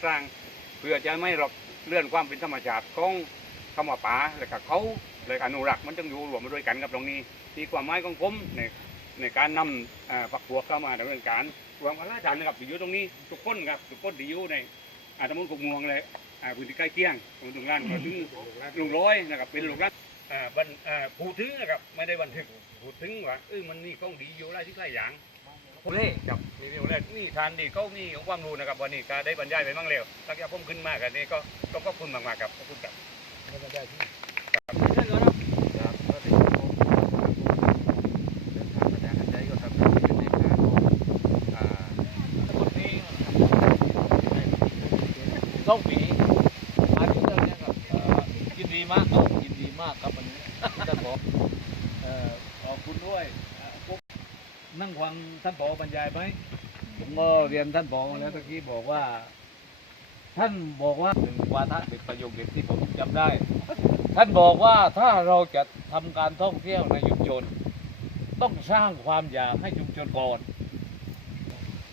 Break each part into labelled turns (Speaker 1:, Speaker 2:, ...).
Speaker 1: ทุกครั้งเพื่อจะไม่หลบเลื่อนความเป็นธรรมชาติของคำว่าป่าและก็เขาเลยอนุรักษ์มันต้องอยู่รวมมาด้วยกันกับตรงนี้ที่ความหมายของผมในในการนำเอ่อฝักบัวเข้ามาดำเนินการรวมกันละจันนะครับที่อยู่ตรงนี้ทุกคนครับทุกคนที่อยู่ในอาตำบลกกม่วงเลยอ่าพื้นที่ใกล้เคียงตรงตรงนั้นก็ถึงลุงร้อยนะครับเป็นลูกรักอ่าบันอ่าพูดถึงนะครับไม่ได้บันทึกพูดถึงว่าเออมันนี่ของดีอยู่หลายที่หลายอย่าง โอเล่ครับมีเรื่องแรกนี่ทานดีก็มีของความรู้นะครับวันนี้ก็ได้บรรยายไปบ้างแล้วตั้งแต่ผมขึ้นมากันนี่ก็ต้องขอบคุณมากๆครับขอบคุณครับ
Speaker 2: บรรยายที่
Speaker 1: ครับ
Speaker 2: เช่นกันครับก็ได้ผมเดินทางมาจากหัดใหญ่ก็ทำหน้าที่ในการอ่าทั้งหมดนี้ต้องปีมาถึงตรงนี้ครับเอ่อยินดีมากครับยินดีมากครับวันนี้ท่านบอกเอ่อขอบคุณด้วยเอ่อผมนั่งฟังท่านบอกบ รยายไหมผมก็เรียนท่านบอกแล้วตะกี้บอกว่า ท่านบอกว่าหนึ่งวาทะเด็กประโยคเด็ดที่ผมจำได้ ท่านบอกว่าถ้าเราจะทำการท่องเที่ยวในชุมชน ต้องสร้างความอยากให้ชุมชนก่อน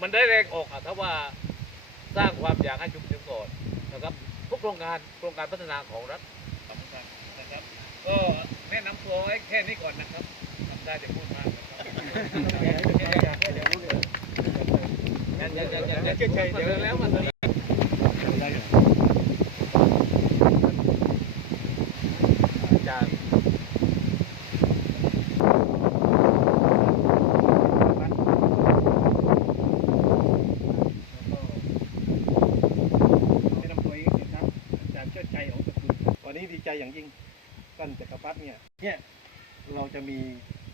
Speaker 2: มันได้แรงออกอะถ้าว่าสร้างความอยากให้ชุมชนก่อนนะครับทุกโครงการโครงการพัฒนาของรัฐนะครับ ก็แนะนำตัวไว้แค่นี้ก่อนนะครับทำได้จะพูดมากนะครับ ยังยังยังยังยังเจอแล้วมาตอนอาจารย์
Speaker 3: แนะนำตัวเองนะครับอาจารย์ชิดชัยของตระกูลวันนี้ดีใจอย่างยิ่งท่านจักรพรรดิเนี่ยเนี่ยเราจะมี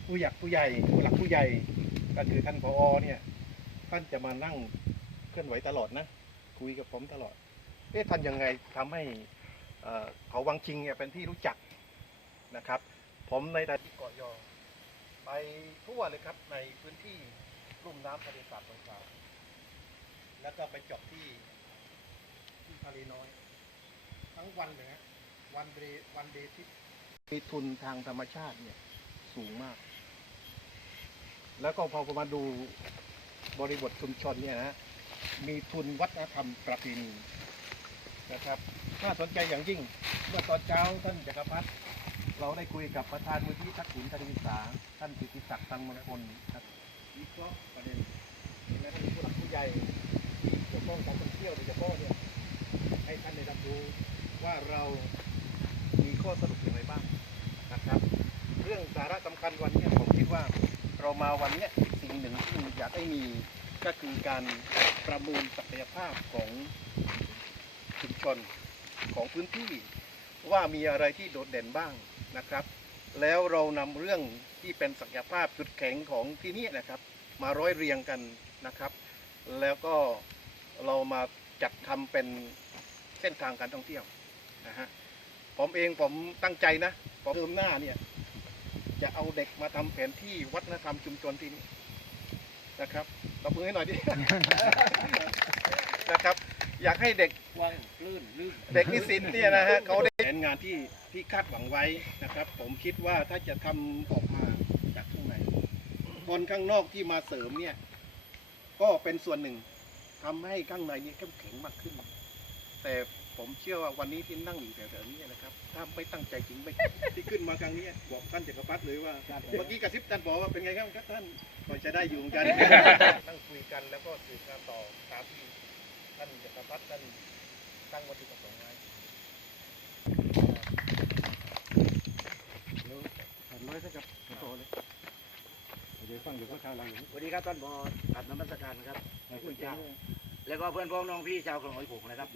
Speaker 3: ผู้หยักผู้ใหญ่ผู้หลักผู้ใหญ่ ก็คือท่านผอเนี่ย ท่านจะมานั่งเคลื่อนไหวตลอดนะ คุยกับผมตลอด เอ๊ะท่านยังไงทำให้เขาวังชิงเนี่ยเป็นที่รู้จักนะครับ ผมในฐานที่เกาะยอ ไปทั่วเลยครับในพื้นที่ลุ่มน้ำทะเลสาบสงขลาแล้วก็ไปจบที่ที่ทะเลน้อย ทั้งวันเลยฮะวันเดวันเดที่มีทุนทางธรรมชาติเนี่ยสูงมาก แล้วก็พอมาดูบริบทชุมชนเนี่ยนะมีทุนวัฒนธรรมประเพณีนะครับน่าสนใจอย่างยิ่งเมื่อตอนเช้าท่านจักรพัฒน์เราได้คุยกับประธานมูลที่ทักษิณทวีศึกษาท่านกิติศักดิ์ตังมงคลครับวิเคราะห์ประเด็นและท่านผู้หลักผู้ใหญ่ที่เกี่ยวข้องกับการท่องเที่ยวโดยเฉพาะเนี่ยให้ท่านได้รับรู้ว่าเรามีข้อสรุปอย่างไรบ้างนะครับ เรื่องสาระสำคัญวันนี้ผมคิดว่า เรามาวันนี้สิ่งหนึ่งที่อยากให้มีก็คือการประมูลศักยภาพของชุมชนของพื้นที่ว่ามีอะไรที่โดดเด่นบ้างนะครับ แล้วเรานำเรื่องที่เป็นศักยภาพจุดแข็งของที่นี่นะครับ มาร้อยเรียงกันนะครับ แล้วก็เรามาจัดทำเป็นเส้นทางการท่องเที่ยวนะฮะผมเองผมตั้งใจนะผมเติมหน้าเนี่ย จะเอาเด็กมาทำแผนที่วัฒนธรรมชุมชนที่นี่นะครับตบมือให้หน่อยดิ นะครับ อยากให้เด็ก
Speaker 2: ว่างลื่นลื่น
Speaker 3: เด็กนิสิตเนี่ยนะฮะเขาได้แผนงานที่ที่คาดหวังไว้นะครับ ผมคิดว่าถ้าจะทำออกมาจากข้างในคนข้างนอกที่มาเสริมเนี่ย ก็เป็นส่วนหนึ่งทำให้ข้างในนี้เข้มแข็งมากขึ้น แต่ ผมเชื่อว่าวันนี้ที่นั่งอยู่แถวๆนี้นะครับถ้าไม่ตั้งใจจริงไม่ ที่ขึ้นมาครั้งนี้บอกท่านจักรพรรดิเลยว่าเมื่อกี้กระซิบท่านบอกว่าเป็นไงครับท่านก็จะได้อยู่เหมือนกันนั่งคุยกันแล้วก็สืบงานต่อตามที่ท่านจักรพรรดิท่านตั้งวัตถุประสงค์ไว้น้อยเท่ากับโตเลยเดี๋ยวฟังอยู่ข้างหลังอยู่
Speaker 4: สวัสดีครับท่านบออัดน้ำมัสการนะครับคุณเจ้าแล้วก็เพื่อนพ้องน้องพี่ชาวคลองหอยโขงนะครับ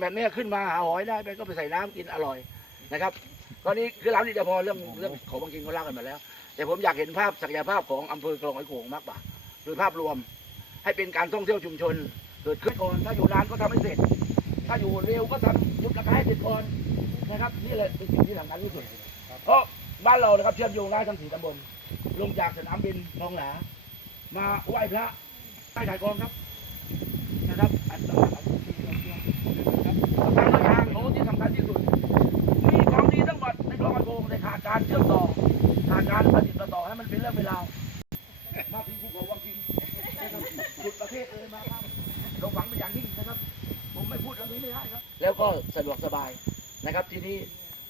Speaker 4: แบบนี้ขึ้นมาหาหอยได้ไปก็ไปใส่น้ำกินอร่อยนะครับตอนนี้คือเรานี่จะพอเรื่องเรื่องของบางกินเขาเล่ากันมาแล้ว แต่ผมอยากเห็นภาพศักยภาพของอำเภอคลองหอยโขงมากกว่าโดยภาพรวมให้เป็นการท่องเที่ยวชุมชน เกิดขึ้นก่อนถ้าอยู่นานก็ทำให้เสร็จ ถ้าอยู่เร็วก็ทำยุดกระจายเสร็จก่อนนะครับ นี่แหละเป็นสิ่งที่สำคัญที่สุดเพราะบ้านเรานะครับเชื่อมโยงได้ทั้งสี่ตำบลลงจากสนามบินคลองหลามาไหว้พระไหว้ถ่ายกองครับอันตรายครับการระยางโน้ที่สำคัญที่สุด มีของดีทั้งหมดในคลองไอโกงแต่ขาดการเชื่อมต่อขาดการประดิษฐ์ประต่อให้มันเป็นเรื่องเป็นราวมาถึงภูเขาวังกินนะครับหยุดประเทศเลยมาครับเราหวังเป็นอย่างยิ่งนะครับ
Speaker 5: แล้วก็สะดวกสบาย นะครับ ทีนี้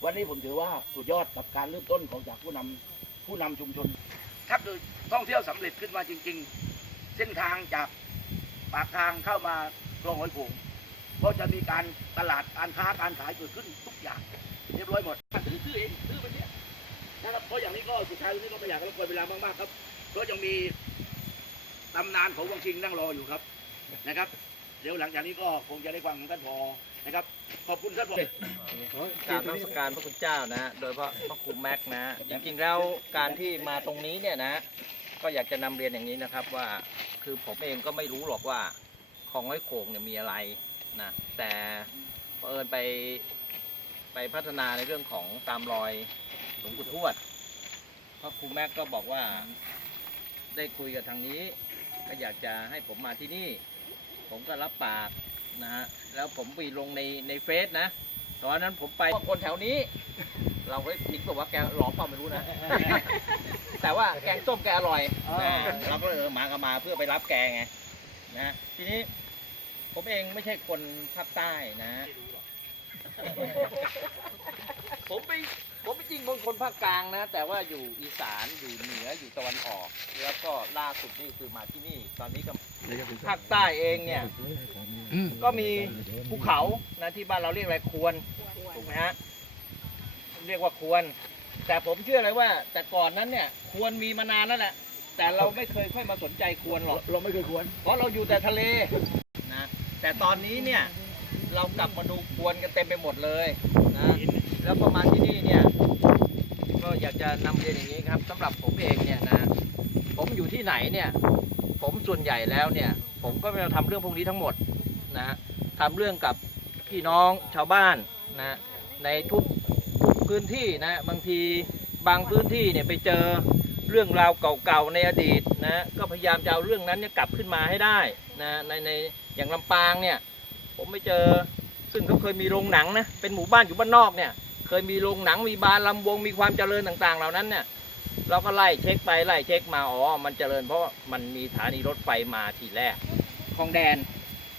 Speaker 5: วันนี้ผมถือว่าสุดยอดกับการเริ่มต้นของจากผู้นำผู้นำชุมชนถ้าเกิดท่องเที่ยวสำเร็จขึ้นมาจริง ๆ เส้นทางจากปากทางเข้ามาคลองหอยโขงก็จะมีการตลาดการค้าการขายเกิดขึ้นทุกอย่าง เรียบร้อยหมดถือซื้อเองซื้อไปเนี้ยนะครับเพราะอย่างนี้ก็สุดท้ายวันนี้ก็ไม่อยากรบกวนเวลามากๆครับเพราะยังมีตำนานของวังชิงนั่งรออยู่ครับนะครับ เดี๋ยวหลังจากนี้ก็คงจะได้ฟังท่านพอ นะครับ ขอบคุณท่านพอ
Speaker 6: กราบนมัสการพระคุณเจ้านะ โดยเฉพาะพระครูแม็กนะ จริงๆแล้วการที่มาตรงนี้เนี่ยนะ ก็อยากจะนำเรียนอย่างนี้นะครับว่า คือผมเองก็ไม่รู้หรอกว่าคลองไอ้โขงเนี่ยมีอะไรนะ แต่เอิญไปไปพัฒนาในเรื่องของตามรอยหลวงปู่ทวดพระครูแม็กก็บอกว่าได้คุยกับทางนี้ ก็อยากจะให้ผมมาที่นี่ ผมก็รับปากนะฮะ แล้วผมไปลงในในเฟซนะ ตอนนั้นผมไปว่าคนแถวนี้ เราก็คิดบอกว่าแกหลอมเปล่าไม่รู้นะ แต่ว่าแกงส้มแกอร่อยนะเราก็เลยเออมาก็มาเพื่อไปรับแกไงนะทีนี้ผมเองไม่ใช่คนภาคใต้นะ ผมไป ผมไปจริงเป็นคนภาคกลางนะ แต่ว่าอยู่อีสานอยู่เหนืออยู่ตะวันออก แล้วก็ล่าสุดนี่คือมาที่นี่ ตอนนี้ก็ภาคใต้เองเนี่ย ก็มีภูเขานะที่บ้านเราเรียกอะไรควรถูกไหมฮะเรียกว่าควร แต่ผมเชื่อเลยว่า แต่ก่อนนั้นเนี่ย ควรมีมานานแล้วแหละแต่เราไม่เคยค่อยมาสนใจควรหรอก
Speaker 5: เราไม่เคยควร
Speaker 6: เพราะเราอยู่แต่ทะเลนะแต่ตอนนี้เนี่ย เรากลับมาดูควรกันเต็มไปหมดเลยนะแล้วพอมาที่นี่เนี่ยก็อยากจะนำเรียนอย่างนี้ครับสำหรับผมเองเนี่ยนะผมอยู่ที่ไหนเนี่ย ผมส่วนใหญ่แล้วเนี่ย ผมก็จะทำเรื่องพวกนี้ทั้งหมดนะทำเรื่องกับพี่น้องชาวบ้านนะในทุกทุกพื้นที่นะบางทีบางพื้นที่เนี่ยไปเจอเรื่องราวเก่าๆในอดีตนะก็พยายามจะเอาเรื่องนั้นเนี่ยกลับขึ้นมาให้ได้นะในในอย่างลำปางเนี่ย ผมไปเจอ ซึ่งเขาเคยมีโรงหนังนะเป็นหมู่บ้านอยู่บ้านนอกเนี่ย เคยมีโรงหนังมีบาร์ลำวงมีความเจริญต่างๆ เหล่านั้นเนี่ยเราก็ไล่เช็คไปไล่เช็คมาอ๋อมันเจริญเพราะมันมีสถานีรถไฟมาทีแรกคลองแดน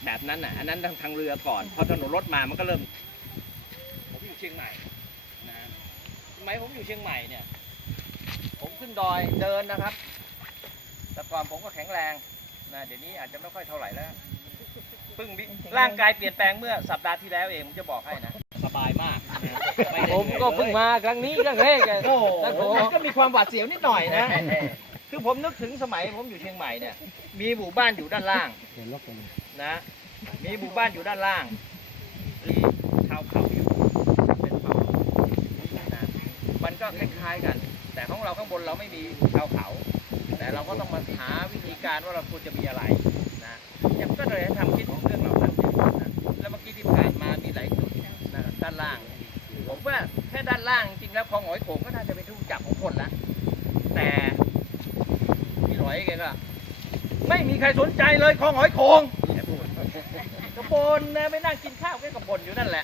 Speaker 6: แบบนั้นน่ะอันนั้นทางทางเรือก่อนพอถนนรถมามันก็เริ่มผมอยู่เชียงใหม่นะสมัยผมอยู่เชียงใหม่เนี่ย ผมขึ้นดอยเดินนะครับ แต่ก่อนผมก็แข็งแรงนะเดี๋ยวนี้อาจจะไม่ค่อยเท่าไหร่แล้ว เพิ่งมีร่างกายเปลี่ยนแปลงเมื่อสัปดาห์ที่แล้วเองผมจะบอกให้นะ สบายมากผมก็เพิ่งมาครั้งนี้ครั้งแรกเลยแล้วผมก็มีความหวาดเสียวนิดหน่อยนะ คือผมนึกถึงสมัยผมอยู่เชียงใหม่เนี่ย มีหมู่บ้านอยู่ด้านล่างนะ มีหมู่บ้านอยู่ด้านล่างมีชาวเขาอยู่เป็นเผ่านะมันก็คล้ายๆกัน แต่ของเราข้างบนเราไม่มีชาวเขา แต่เราก็ต้องมาหาวิธีการว่าเราควรจะมีอะไร นะยังก็เลยทำคิดถึงเรื่องเหล่านั้นอยู่นะแล้วเมื่อกี้ที่ผ่านมามีหลายจุดนะด้านล่าง ผมว่าแค่ด้านล่างจริงๆแล้วคลองหอยโขงก็น่าจะเป็นที่รู้จักของคนละแต่พี่หลอยแกก็ไม่มีใครสนใจเลยคลองหอยโขงแกพูดกระบนนะไปนั่งกินข้าวแกกระบนอยู่นั่นแหละ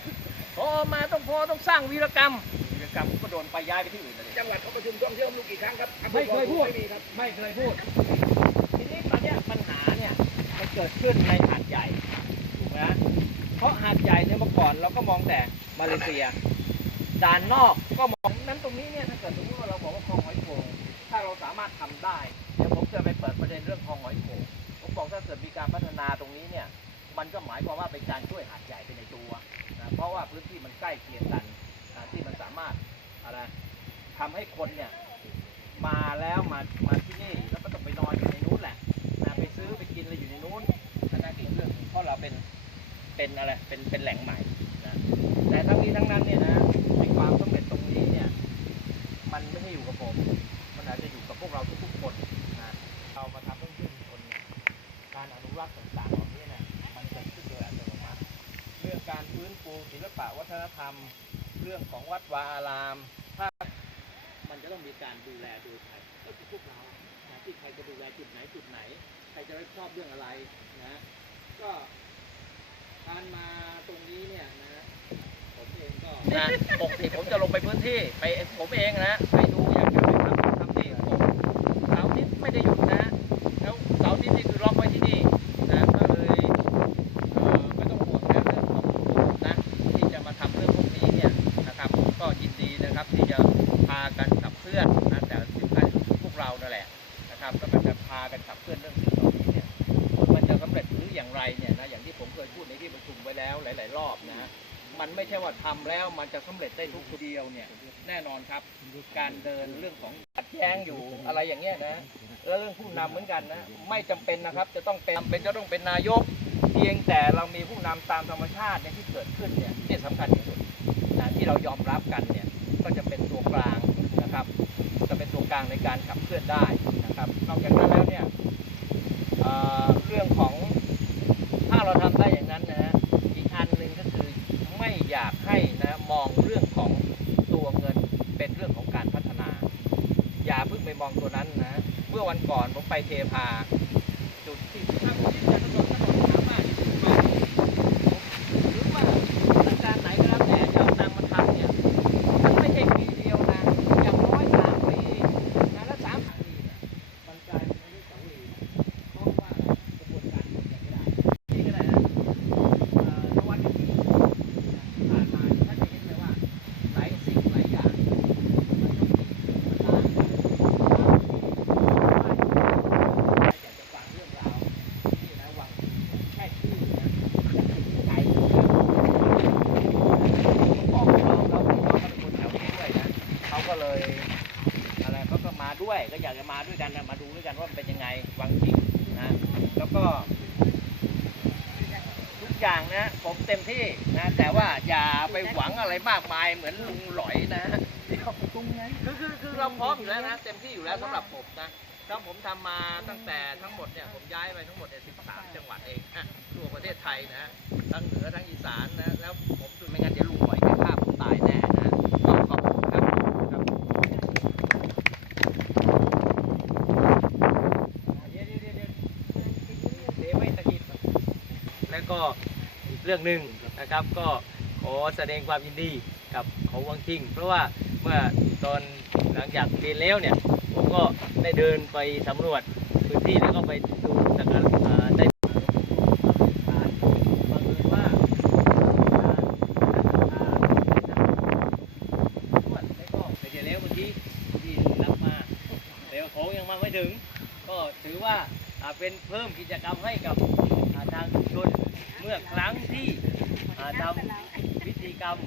Speaker 6: พอมาต้องพอต้องสร้างวีรกรรมวีรกรรมก็โดนไปย้ายไปที่อื่นเลย
Speaker 5: จังหวัดเขาประชุมท่องเที่ยวไม่รู้กี่ครั้งครับ
Speaker 6: ไม่เคยพูด
Speaker 5: ไม่มีครับ
Speaker 6: ไม่เคยพูด ทีนี้ตอนเนี้ยปัญหาเนี่ยมันเกิดขึ้นในหาดใหญ่ถูกไหมเพราะหาดใหญ่เนี่ยเมื่อก่อนเราก็มองแต่มาเลเซีย ด่านนอกก็มองนั้นตรงนี้เนี่ยถ้าเกิดสมมติว่าเราบอกว่าคลองหอยโขงถ้าเราสามารถทำได้เดี๋ยวผมจะไปเปิดประเด็นเรื่องคลองหอยโขงผมบอกถ้าเกิดมีการพัฒนาตรงนี้เนี่ยมันก็หมายความว่าเป็นการช่วยหาดใหญ่ไปในตัวนะเพราะว่าพื้นที่มันใกล้เคียงกันที่มันสามารถอะไรทำให้คนเนี่ยมาแล้วมามาที่นี่แล้วก็ต้องไปนอนอยู่ใน ไปซื้อไปกินอะไรอยู่ในนู้นนั่นคือเรื่องเพราะเราเป็นเป็นอะไรเป็นเป็นแหล่งใหม่นะแต่ทั้งนี้ทั้งนั้นเนี่ยนะในความสำเร็จตรงนี้เนี่ยมันไม่ใช่อยู่กับผมมันอาจจะอยู่กับพวกเราทุกๆคนนะเรามาทำเรื่องชุมชนการอนุรักษ์ต่างๆเหล่านี้เนี่ยมันเกิดขึ้นโดยอัตโนมัติเรื่องการฟื้นฟูศิลปะวัฒนธรรม เรื่องของวัดวาอารามภาพมันจะต้องมีการดูแลดยใครก็คือพวกเรา ที่ใครจะดูแลจุดไหนจุดไหน ใครจะรับผิดชอบเรื่องอะไรนะก็การมาตรงนี้เนี่ยนะผมเองก็นะปกติผมจะลงไปพื้นที่ไปผมเองนะไปดูอยากไปทำทำที่ผมเสาร์อาทิตย์ไม่ได้หยุดนะแล้วเสาร์อาทิตย์นี่คือกไว้ที่นี่นะก็เลยเออไม่ต้องห่วงนะเรื่องของผมนะ แล้วหลาย ๆ ร อบนะฮะมันไม่ใช่ว่าทำแล้วมันจะสำเร็จได้ทุกเดียวเนี่ยแน่นอนครับการเดินเรื่องของขัดแย้งอยู่อะไรอย่างเงี้ยนะแล้วเรื่องผู้นำเหมือนกันนะไม่จำเป็นนะครับจะต้องเป็นจำเป็นจะต้องเป็นนายก เพียงแต่เรามีผู้นำตามธรรมชาติเนี่ยที่เกิดขึ้นเนี่ยที่สำคัญที่สุดนะที่เรายอมรับกันเนี่ยก็จะเป็นตัวกลางนะครับ จะเป็นตัวกลางในการขับเคลื่อนได้นะครับ นอกจากนั้นแล้วเนี่ยเเรื่องของถ้าเราทำได้อย่างนั้นนะฮะอีกอันหนึ่งก็คือไม่อยากให้นะมองเรื่องของตัวเงินเป็นเรื่องของการพัฒนา อย่าเพิ่ง ไปมองตัวนั้นนะ เมื่อวันก่อนผมไปเทพา จุดที่ถ้าผมยึดจากถนนถนนถามว่าอยู่มาหรือว่าราชการไหนก็แล้วแต่จะเอาตังค์มาทำเนี่ย มันไม่ใช่ปีเดียวนะ อย่างน้อยสามปีนะแล้วสามปีเนี่ยมันกลายเป็นอนุสาวรีย์นะเพราะว่ากระบวนการมันยังไม่ได้นี่ก็ได้นะเอ่อในวันที่ผ่านมาท่านจะเห็นเลยว่าหลายสิ่งหลายอย่างมันต้องมีล้างล้างอยากจะฟังเรื่องราวนี่นะวังแค่ชื่อนะจะติดใจนะบอกเราเราเราเป็นคนแถวนี้ด้วยนะเขาก็เลยอะไรเขาก็มาด้วย ก็อยากจะมาด้วยกันนะ มาดูด้วยกันว่ามันเป็นยังไงวังจริงนะแล้วก็ทุกอย่างนะผมเต็มที่นะ แต่ว่าอย่าไปหวังอะไรมากมายเหมือนลุงหลอยนะเดี๋ยวตรงไหนคือคือคือเราพร้อมอยู่แล้วนะเต็มที่อยู่แล้วสำหรับผมนะถ้าผมทำมาตั้งแต่ทั้งหมดเนี่ยผมย้ายไปทั้งหมดเนี่ย13 จังหวัดเองอะทั่วประเทศไทยนะทั้งเหนือทั้งอีสานนะแล้วผมไม่งั้นเดี๋ยวลุงหลอยแกฆ่าผมตายแน่นะก็ขอบคุณครับครับเดี๋ยวเดี๋ยวเดี๋ยวเดี๋ยวเดี๋ยวไม่ตะกิด แล้ว ก็อีกเรื่องหนึ่งนะครับ ก็ขอแสดงความยินดีกับเขาวังคิง เพราะว่าเมื่อตอนหลังจากเรียนแล้วเนี่ยผมก็ได้เดินไปสำรวจพื้นที่แล้วก็ไปดูสักกานะอ่าได้บังเอิญว่าแล้วก็ไปเรียนแล้วเมื่อกี้ที่รับมาแต่ว่าของยังมาไม่ถึง ก็ถือว่าอ่าเป็นเพิ่มกิจกรรมให้กับอ่าทางชุมชนเมื่อครั้งที่อ่าทำพิธีกรรม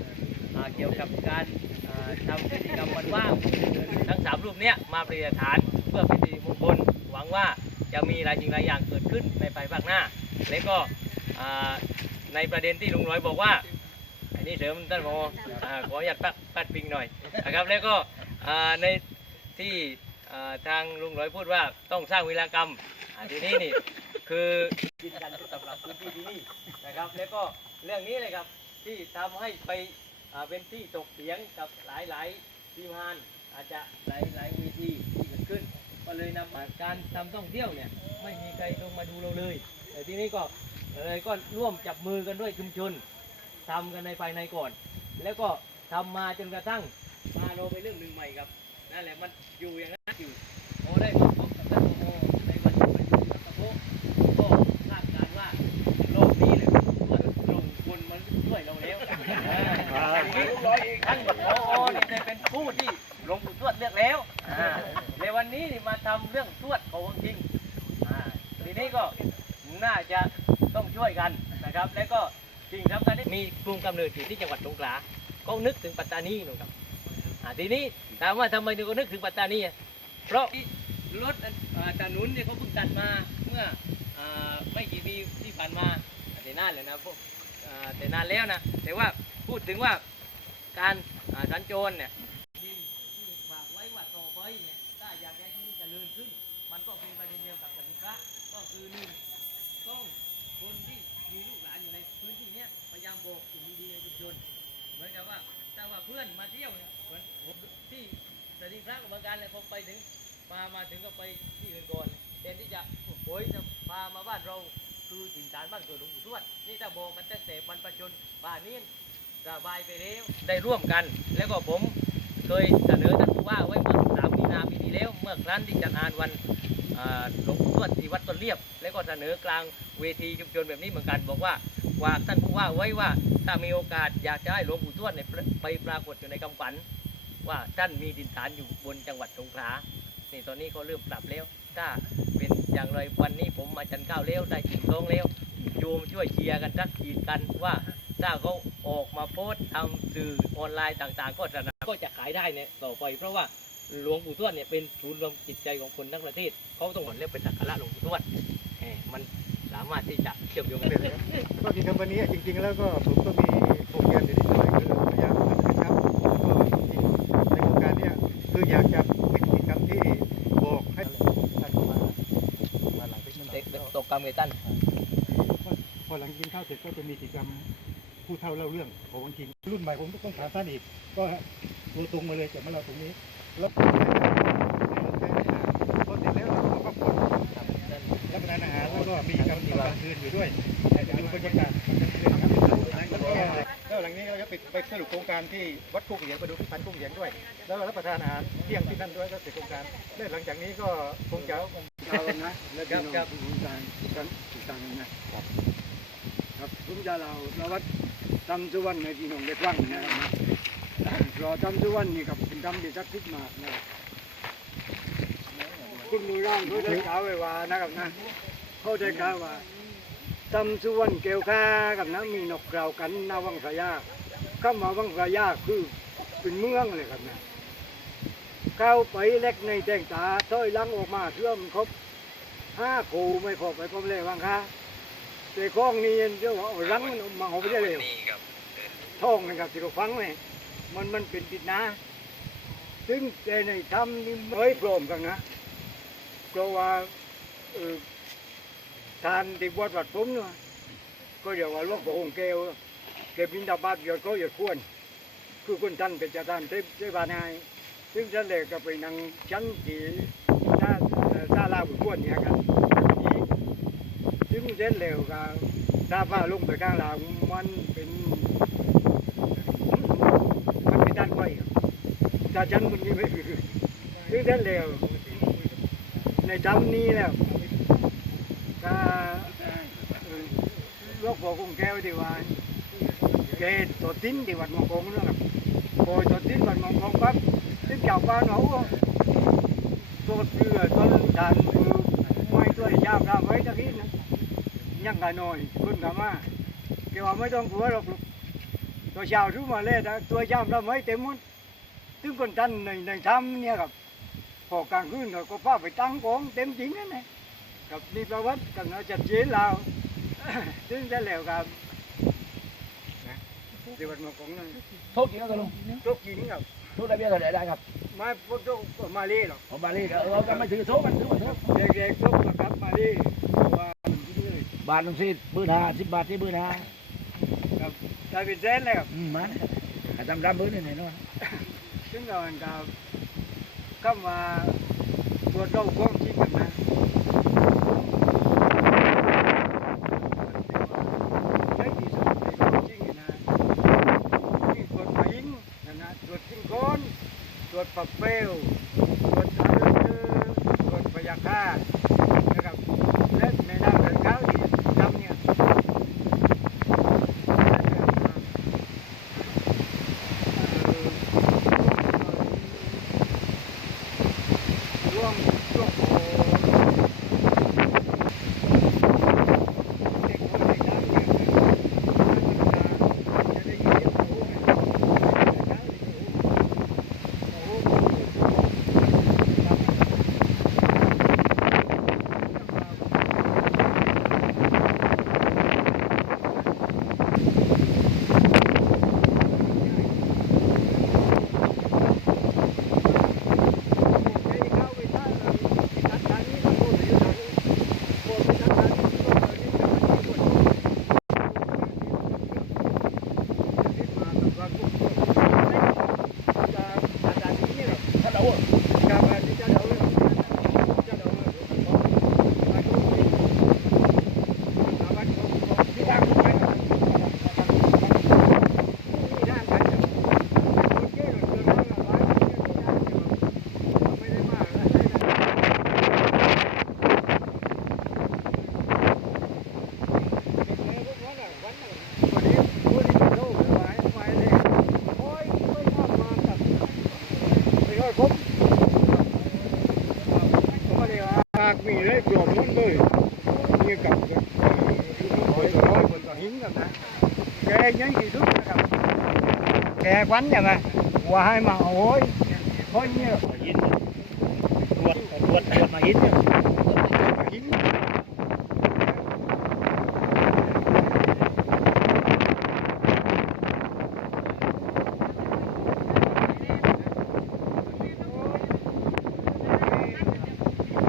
Speaker 6: อ่าเกี่ยวกับการอ่าทำพิธีกรรมวันว่างทั้งสามรูป เนี้ยมาประดิษฐานเพื่อเป็นสิริมงคลหวังว่าจะมีหลายสิ่งหลายอย่างเกิดขึ้นในภายภาคหน้า และก็ในประเด็นที่ลุงน้อยบอกว่า อันนี้เสริมท่านผออ่าขออยากตัดตัดปิงหน่อยนะครับ แล้วก็ในที่ทางลุงร้อยพูดว่าต้องสร้างวิรากรรมอ่าทีนี้นี่คือยืนยันสำหรับพื้นที่ที่นี่นะครับ แล้วก็เรื่องนี้เลยครับที่ทำให้ไปเป็นที่ตกเถียงกับหลายหลายๆทีมงาน อาจจะหลายหลายเวทีที่เกิดขึ้น ก็เลยนำมาการทำท่องเที่ยวเนี่ยไม่มีใครลงมาดูเราเลย แต่ทีนี้ก็เลยก็ร่วมจับมือกันด้วยชุมชนทำกันในภายในก่อน แล้วก็ทำมาจนกระทั่งมาเราไปเรื่องหนึ่งใหม่ครับนั่นแหละมันอยู่อย่างนั้นอยู่พอได้มาพบกับท่านโมในวันที่ประชุมรัฐสภาก็คาดการณ์ว่าโลกนี้เลยว่าตรงคนมันช่วยเราแล้วท่านพอนี่ได้เป็นผู้ที่หลวงปู่ทวดเลือกแล้วอ่าในวันนี้นี่มาทำเรื่องทวดของจริงอ่าทีนี้ก็น่าจะต้องช่วยกันนะครับ แล้วก็ สิ่งสำคัญที่มี กลุ่มกำเนิดอยู่ที่จังหวัดสงขลาก็นึกถึงปัตตานีนะครับทีนี้ถามว่าทำไมถึงนึกถึงปัตตานีอะเพราะรถอ่าถนนเนี่ยเขาเพิ่งตัดมาเมื่ออไม่กี่ปีที่ผ่านมาแต่นานเลยนะพวกแต่นานแล้วนะแต่ว่าพูดถึงว่าการสัญจรเนี่ย อนมาเที่ยวเนี่ยเหมือนผมที่สติพระก็เมือนกันเลยพอไปถึงมามาถึงก็ไปที่อื่นก่อนแทนที่จะโอยจะพามาบ้านเราคือถิ่นฐานบ้านเกิดหลวงปู่ทวดนี่ถ้าบอกกันตั้งแต่บรรพชนบ้านนี้สบายไปแล้วได้ร่วมกัน แล้วก็ผมเคยเสนอท่านผู้ว่าไว้เมื่อสามมีนาปีที่แล้ว เมื่อครั้นที่จัดงานวันหลวงปู่ทวดที่วัดต้นเรียบ แล้วก็เสนอกลางเวทีชุมชนแบบนี้เหมือนกันบอกว่าฝากท่านผู้ว่าไว้ว่า ถ้ามีโอกาสอยากจะให้หลวงปู่ทวดเนี่ยไปปรากฏอยู่ในคำฝัน ว่าท่านมีดินฐานอยู่บนจังหวัดสงขลานี่ตอนนี้เขาเริ่มปรับแล้ว ถ้าเป็นอย่างไรวันนี้ผมมาจันทร์เก้าแล้วได้กินทองแล้วโยมช่วยเชียร์กันสักขีดกันว่าถ้าเขาออกมาโพสต์ทำสื่อออนไลน์ต่างๆ ก็สนาก็จะขายได้เนี่ยต่อไปเพราะว่าหลวงปู่ทวดเนี่ยเป็นศูนย์รวมจิตใจของคนทั้งประเทศเขาต้องหมดเรียกเป็นสักการะหลวงปู่ทวดมัน สามารถที่จะเชื่อมโยงกันได้
Speaker 7: ก็จริงๆวันนี้จริง ๆ แล้วก็ผมก็มีโครงการอยู่นิดหน่อยคือพยายามทำกระชับก็จริงๆในโครงการเนี้ยคืออยากจะเป็นกิจกรรมที่บอกให้ท่านเข้ามามาหลังเป็นหน่อย
Speaker 6: เด็กตกกรรมเกตัน
Speaker 7: พอหลังกินข้าวเสร็จก็จะมีกิจกรรมผู้เฒ่าเล่าเรื่องของวันจริงรุ่นใหม่ผมต้องถามท่านอีกก็ตัวตรงมาเลยจากมาเราตรงนี้แล้ว การที่วัดกุ้งเหยียงไปดูที่พันกุ้งเหยียงด้วย แล้วก็รับประทานอาหารเที่ยงที่นั่นด้วยก็เสร็จโครงการแล้วหลังจากนี้ก็คงจะ
Speaker 5: เอานะแล้วพี่น้องผู้การกันต่างนะครับครับผมจะเล่าประวัติทำสุวรรณในพี่น้องได้ฟังนะครับราะทำสุวรรณนี่ครับเป็นทำที่ศักดิ์สิทธิ์มากนะคุณมือร่างเขาได้กล่าวไว้ว่านะครับนะเขาได้กล่าวว่าทำสุวรรณเกี่ยวข้ากับนะมีนกกล่าวกันนาวังสายา เข้ามาวังสยาคือเป็นเมืองเลยครับนะเข้าไปเล็กในแตงตาต้อยลังออกมาเชื่อมครบห้าคูไม่ครบไปพร้อมเลยวังค่ะแต่ข้องนี้เดี๋ยวเอารังมันออกมาเอาไปได้เลยท้องนะครับที่เราฟังเนี่ยมันมันเป็นปิดนะ ซึ่งแต่ในทำนี่ไม่พร้อมกันนะเพราะว่าทานที่วัดวัดผมเนาะก็เดี๋ยวว่าหลวงพ่งแก้ว เก็บบินดาบาตหยดก็หยดควรคือคนท่านเป็นเจ้าท่านเทพเทพานายซึ่งท่านเลยก็ไปนั่งชั้นที่หน้าเอ่อศาลาบุญกวนเนี่ยกันซึ่งเสร็จแล้วก็ถ้าฟ้าลงไปข้างหลังมันเป็นมันเป็นด้านไฟครับถ้าชั้นมันยังไม่คือซึ่งเสร็จแล้วในจำนี้แล้วก็ลวงพ่อคงแก้วที่ว่า เกตัวติ้นที่วัดมงคลนะครับพอตัวติ้นวัดมงคลปั๊บซึ่งชาวบ้านเขาตัวเกลือต้นทานคือไม่ตัวยามราไว้ตะกี้นะยังกันน้อยคุณกามาแกว่าไม่ต้องกลัวหรอกตัวชาวรู้มาเลยนะตัวยามราไว้เต็มหมดซึ่งคนท่านในในถ้ำเนี่ยครับพอกลางคืนเขาก็พาไปตั้งกองเต็มจริงนั่นแหละกับนี่ประวัติกันเราจัดเจนเราซึ่งจะแล้วกับน ที่วัดมงคลนั่น
Speaker 6: โทษจริงก็ลุง
Speaker 5: ทุกหญิงครับ
Speaker 6: ทุกระเบียบเท่าไหร่ได้ครับ
Speaker 5: ไม่พูดทุกมาลีหรอก
Speaker 6: ผมบาลีเออก็ไม่ถือโทษมันถือมันโทษ
Speaker 5: เด็กๆทุกนะครับมาลีว่า
Speaker 6: บาทหนึ่งสิบปืนห้าสิบบาทที่ปืนห้า
Speaker 5: ครับได้เป็นเซนเลยครับ
Speaker 6: อืมมันแต่ทำรับปืนนี่แน่นอน
Speaker 5: ซึ่งเราครับเข้ามาตัวเจ้าของจริงกันนะใช้ที่สุดในของจริงนะมีตรวจหญิงนะนะตรวจจิ้ง ก้นตรวจปักเปลวตรวจอายุตรวจพยาฆ่านะครับและในน้ำเดินเขาที่ทำเนี่ย ร่วมร่วมโอ้เด็กคนเด็กน้ำเนี่ยจะได้ยินเสียงโอ้โหโอ้โห
Speaker 6: ถ้าเรา
Speaker 7: ปากมีเลยจวบมันเลยนี่กับ
Speaker 5: ยังที่สุดนะครับแกควันยังไงว่าให้ม